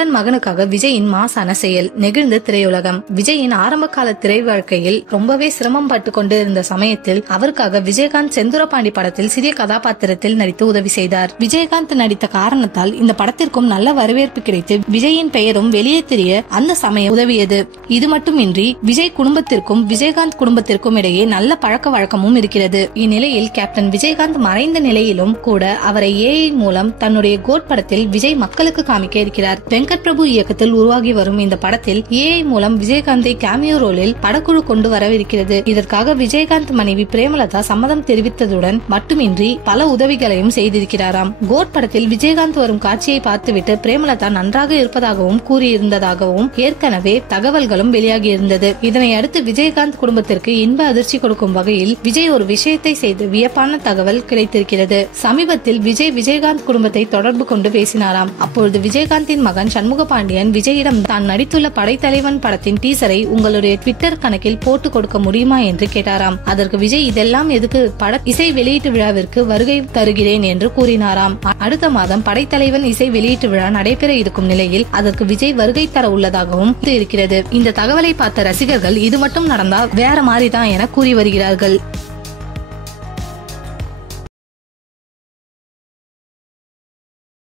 Captain மகனுக்காக விஜயின் மாசான செயல் நெகிழ்ந்த திரையுலகம். விஜயின் ஆரம்ப கால திரை வாழ்க்கையில் ரொம்பவே சிரமம் பட்டு கொண்டு இருந்த சமயத்தில் அவருக்காக விஜயகாந்த் செந்தூரபாண்டி படத்தில் சிறிய கதாபாத்திரத்தில் நடித்து உதவி செய்தார். விஜயகாந்த் நடித்த காரணத்தால் இந்த படத்திற்கும் நல்ல வரவேற்பு கிடைத்து விஜயின் பெயரும் வெளியே தெரிய அந்த சமயம் உதவியது. இது மட்டுமின்றி விஜய் குடும்பத்திற்கும் விஜயகாந்த் குடும்பத்திற்கும் இடையே நல்ல பழக்க வழக்கமும் இருக்கிறது. இந்நிலையில் கேப்டன் விஜயகாந்த் மறைந்த நிலையிலும் கூட அவரை AI மூலம் தன்னுடைய கோட் படத்தில் விஜய் மக்களுக்கு காமிக்க இருக்கிறார். வெங்கட் பிரபு இயக்கத்தில் உருவாகி வரும் இந்த படத்தில் AI மூலம் விஜயகாந்தை கேமியோ ரோலில் படக்குழு கொண்டு வரவிருக்கிறது. இதற்காக விஜயகாந்த் மனைவி பிரேமலதா சம்மதம் தெரிவித்ததுடன் மட்டுமின்றி பல உதவிகளையும் செய்திருக்கிறாராம். கோட் படத்தில் விஜயகாந்த் வரும் காட்சியை பார்த்துவிட்டு பிரேமலதா நன்றாக இருப்பதாகவும் கூறியிருந்ததாகவும் ஏற்கனவே தகவல்களும் வெளியாகி இருந்தது. இதனை அடுத்து விஜயகாந்த் குடும்பத்திற்கு இன்ப அதிர்ச்சி கொடுக்கும் வகையில் விஜய் ஒரு விஷயத்தை செய்து வியப்பான தகவல் கிடைத்திருக்கிறது. சமீபத்தில் விஜயகாந்த் குடும்பத்தை தொடர்பு கொண்டு பேசினாராம். அப்பொழுது விஜயகாந்தின் மகன் சண்முக பாண்டியன் விஜயிடம் தான் நடித்துள்ள படைத்தலைவன் படத்தின் டீசரை உங்களுடைய ட்விட்டர் கணக்கில் போட்டு கொடுக்க முடியுமா என்று கேட்டாராம். அதற்கு விஜய் இதெல்லாம் எதுக்கு, பட இசை வெளியீட்டு விழாவிற்கு வருகை தருகிறேன் என்று கூறினாராம். அடுத்த மாதம் படைத்தலைவன் இசை வெளியீட்டு விழா நடைபெற இருக்கும் நிலையில் அதற்கு விஜய் வருகை தர உள்ளதாகவும் இருக்கிறது. இந்த தகவலை பார்த்த ரசிகர்கள் இது மட்டும் நடந்தா வேற மாதிரி தான் என கூறி வருகிறார்கள்.